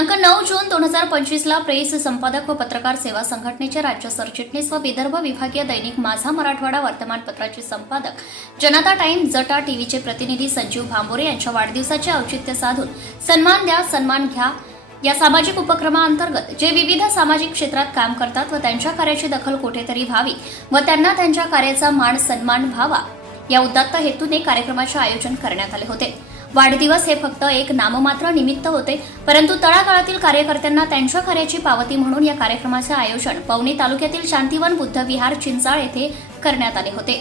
दिनांक नऊ जून दोन हजार पंचवीसला प्रेस संपादक व पत्रकार सेवा संघटनेचे राज्य सरचिटणीस व विदर्भ विभागीय दैनिक माझा मराठवाडा वर्तमानपत्राचे संपादक जनता टाइम जटा टीव्हीचे प्रतिनिधी संजीव भांबोरे यांच्या वाढदिवसाचे औचित्य साधून सन्मान द्या सन्मान घ्या या सामाजिक उपक्रमाअंतर्गत जे विविध सामाजिक क्षेत्रात काम करतात व त्यांच्या कार्याची दखल कुठेतरी व्हावी व त्यांना त्यांच्या कार्याचा मान सन्मान व्हावा या उदात्त हेतूने कार्यक्रमाचे आयोजन करण्यात आले होते. वाढदिवस हे फक्त एक नाममात्र निमित्त होते परंतु तळागाळातील कार्यकर्त्यांना त्यांच्या कार्याची पावती म्हणून या कार्यक्रमाचे आयोजन पवनी तालुक्यातील शांतीवन बुद्ध विहार चिंचाळ येथे करण्यात आले होते.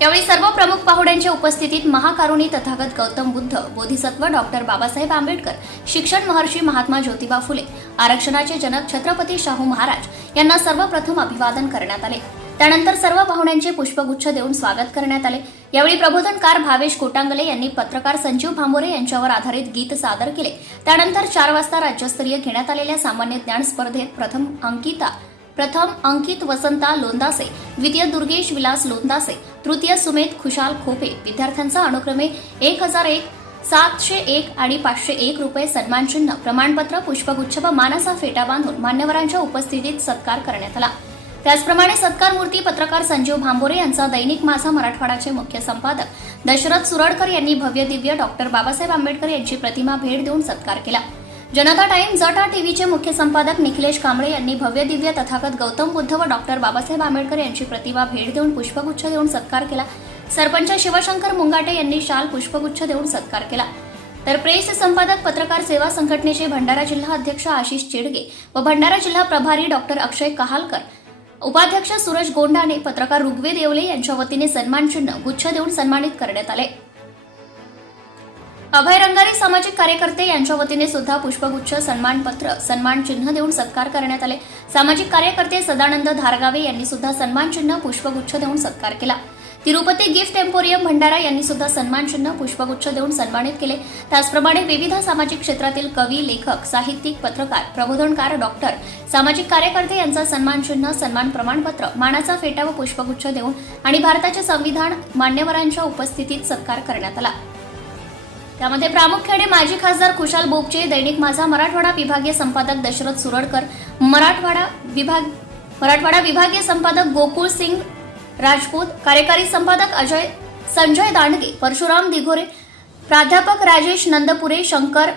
यावेळी सर्व प्रमुख पाहुण्यांच्या उपस्थितीत महाकारुणी तथागत गौतम बुद्ध बोधिसत्व डॉक्टर बाबासाहेब आंबेडकर शिक्षण महर्षी महात्मा ज्योतिबा फुले आरक्षणाचे जनक छत्रपती शाहू महाराज यांना सर्वप्रथम अभिवादन करण्यात आले. त्यानंतर सर्व पाहुण्यांचे पुष्पगुच्छ देऊन स्वागत करण्यात आले. यावेळी प्रबोधनकार भावेश कोटांगले यांनी पत्रकार संजीव भांबोरे यांच्यावर आधारित गीत सादर केले. त्यानंतर चार वाजता राज्यस्तरीय घेण्यात आलेल्या सामान्य ज्ञान स्पर्धेत प्रथम अंकिता प्रथम अंकित वसंता लोंदासे द्वितीय दुर्गेश विलास लोंदासे तृतीय सुमेध खुशाल खोपे विद्यार्थ्यांचा अनुक्रमे एक हजार एक सातशे एक आणि पाचशे एक रुपये सन्मानचिन्ह प्रमाणपत्र पुष्पगुच्छ व मानाचा फेटा बांधून मान्यवरांच्या उपस्थितीत सत्कार करण्यात आला. त्याचप्रमाणे सत्कार मूर्ती पत्रकार संजीव भांबोरे यांचा दैनिक माझा मराठवाडाचे मुख्य संपादक दशरथ सुरडकर यांनी भव्य दिव्य डॉक्टर बाबासाहेब आंबेडकर यांची प्रतिमा भेट देऊन सत्कार केला. जनता टाइम जटा टीव्हीचे मुख्य संपादक निखिलेश कांबळे यांनी भव्य दिव्य तथागत गौतम बुद्ध व डॉक्टर बाबासाहेब आंबेडकर यांची प्रतिमा भेट देऊन पुष्पगुच्छ देऊन सत्कार केला. सरपंच शिवशंकर मुंगाटे यांनी शाल पुष्पगुच्छ देऊन सत्कार केला. तर प्रेस संपादक पत्रकार सेवा संघटनेचे भंडारा जिल्हा अध्यक्ष आशिष चेडगे व भंडारा जिल्हा प्रभारी डॉक्टर अक्षय कहालकर उपाध्यक्ष सूरज गोंडाने पत्रकार ऋग्वेद येवले यांच्या वतीने सन्मानचिन्ह गुच्छ देऊन सन्मानित करण्यात आले. अभय रंगारी सामाजिक कार्यकर्ते यांच्या वतीने सुद्धा पुष्पगुच्छ सन्मानपत्र सन्मान चिन्ह देऊन सत्कार करण्यात आले. सामाजिक कार्यकर्ते सदानंद धारगावे यांनी सुद्धा सन्मानचिन्ह पुष्पगुच्छ देऊन सत्कार केला. तिरुपती गिफ्ट एम्पोरियम भंडारा यांनी सुद्धा सन्मान चिन्ह पुष्पगुच्छ देऊन सन्मानित केले. त्याचप्रमाणे विविध सामाजिक क्षेत्रातील कवी लेखक साहित्यिक पत्रकार प्रबोधनकार डॉक्टर सामाजिक कार्यकर्ते यांचा सन्मान चिन्ह सन्मान प्रमाणपत्र मानाचा फेटा व पुष्पगुच्छ देऊन आणि भारताचे संविधान मान्यवरांच्या उपस्थितीत सत्कार करण्यात आला. त्यामध्ये प्रामुख्याने माजी खासदार खुशाल बोपचे दैनिक माझा मराठवाडा विभागीय संपादक दशरथ सुरडकर मराठवाडा विभाग मराठवाडा विभागीय संपादक गोकुळ सिंग राजपूत कार्यकारी संपादक अजय संजय दांडगे परशुराम दिघोरे प्राध्यापक राजेश नंदपुरे शंकर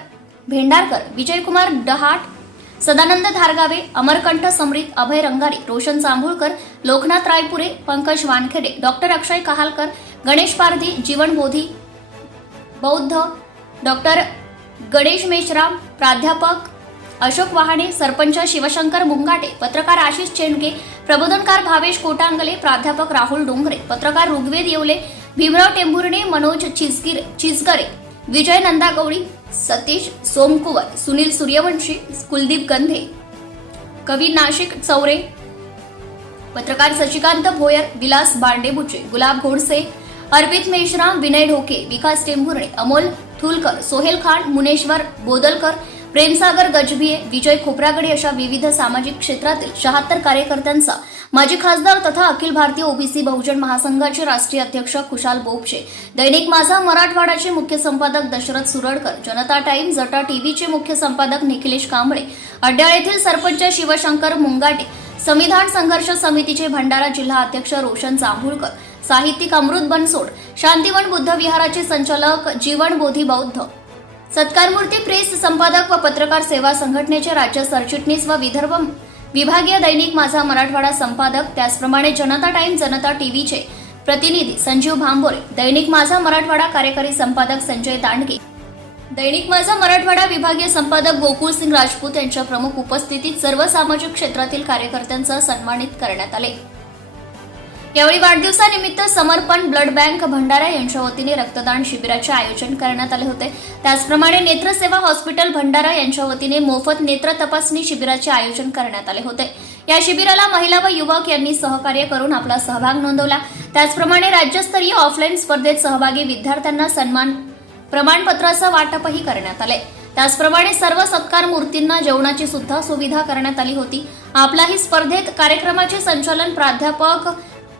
भेंडारकर विजयकुमार डहाट सदानंद धारगावे अमरकंठ समृत अभय रंगारी रोशन जांभूळकर लोकनाथ रायपुरे पंकज वानखेडे डॉक्टर अक्षय कहालकर गणेश पारधी जीवन बोधी बौद्ध डॉक्टर गणेश मेश्राम प्राध्यापक अशोक वहाणे सरपंच शिवशंकर मुंगाटे पत्रकार आशिष चेंडगे प्रबोधनकार भावेश कोटांगले प्राध्यापक राहुल डोंगरे पत्रकार ऋग्वेद येवले भीमराव टेंभुर्णे मनोज चिजगिर चिजगरे विजय नंदागौडी सतीश सोमकुवर सुनील सूर्यवंशी कुलदीप गंधे कवी नाशिक चौरे पत्रकार शशिकांत भोयर विलास बांडेबुचे गुलाब घोडसे अर्पित मेश्राम विनय ढोके विकास टेंभुर्णे अमोल थुलकर सोहेल खान मुनेश्वर बोदलकर प्रेमसागर गजभिये विजय खोपरागडे अशा विविध सामाजिक क्षेत्रातील शहात्तर कार्यकर्त्यांचा. माजी खासदार तथा अखिल भारतीय ओबीसी बहुजन महासंघाचे राष्ट्रीय अध्यक्ष खुशाल बोपशे दैनिक माझा मराठवाडाचे मुख्य संपादक दशरथ सुरडकर. जनता टाइम जटा टीव्हीचे मुख्य संपादक निखिलेश कांबळे. अड्याळ येथील सरपंच शिवशंकर मुंगाटे. संविधान संघर्ष समितीचे भंडारा जिल्हा अध्यक्ष रोशन जांभूळकर. साहित्यिक अमृत बनसोड. शांतिवन बुद्ध विहाराचे संचालक जीवन बोधी बौद्ध. सत्कारमूर्ती प्रेस संपादक व पत्रकार सेवा संघटनेचे राज्य सरचिटणीस व विदर्भ विभागीय दैनिक माझा मराठवाडा संपादक त्याचप्रमाणे जनता टाइम जनता टीव्हीचे प्रतिनिधी संजीव भांबोरे दैनिक माझा मराठवाडा कार्यकारी संपादक संजय दांडगे दैनिक माझा मराठवाडा विभागीय संपादक गोकुळ सिंग राजपूत यांच्या प्रमुख उपस्थितीत सर्व सामाजिक क्षेत्रातील कार्यकर्त्यांचा सन्मानित करण्यात आले. यावेळी वाढदिवसानिमित्त समर्पण ब्लड बँक भंडारा यांच्या वतीने रक्तदान शिबिराचे आयोजन करण्यात आले होते. त्याचप्रमाणे नेत्रसेवा हॉस्पिटल भंडारा यांच्या वतीने मोफत नेत्र तपासणी शिबिराचे आयोजन करण्यात आले होते. या शिबिराला महिला व युवक यांनी सहकार्य करून आपला सहभाग नोंदवला. त्याचप्रमाणे राज्यस्तरीय ऑफलाईन स्पर्धेत सहभागी विद्यार्थ्यांना सन्मान प्रमाणपत्राचं वाटपही करण्यात आले. त्याचप्रमाणे सर्व सत्कार मूर्तींना जेवणाची सुद्धा सुविधा करण्यात आली होती. आपलाही स्पर्धेत कार्यक्रमाचे संचालन प्राध्यापक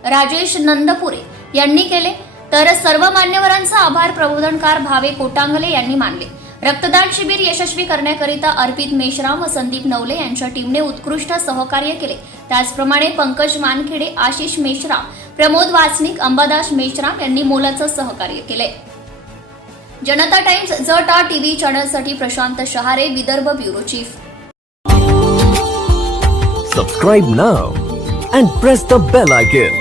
राजेश नंदपुरे यांनी केले. तर सर्व मान्यवरांचा आभार प्रबोधनकार भावे कोटांगले यांनी मानले. रक्तदान शिबिर यशस्वी करण्याकरिता अर्पित मेश्राम व संदीप नवले यांच्या टीमने उत्कृष्ट सहकार्य केले. त्याचप्रमाणे पंकज मानखेडे आशिष मेश्राम प्रमोद वासनिक अंबादास मेश्राम यांनी मोलाचं सहकार्य केले. जनता टाइम्स जटा TV चॅनलसाठी Prashant Shahare Vidarbha bureau chief. Subscribe now and press the bell icon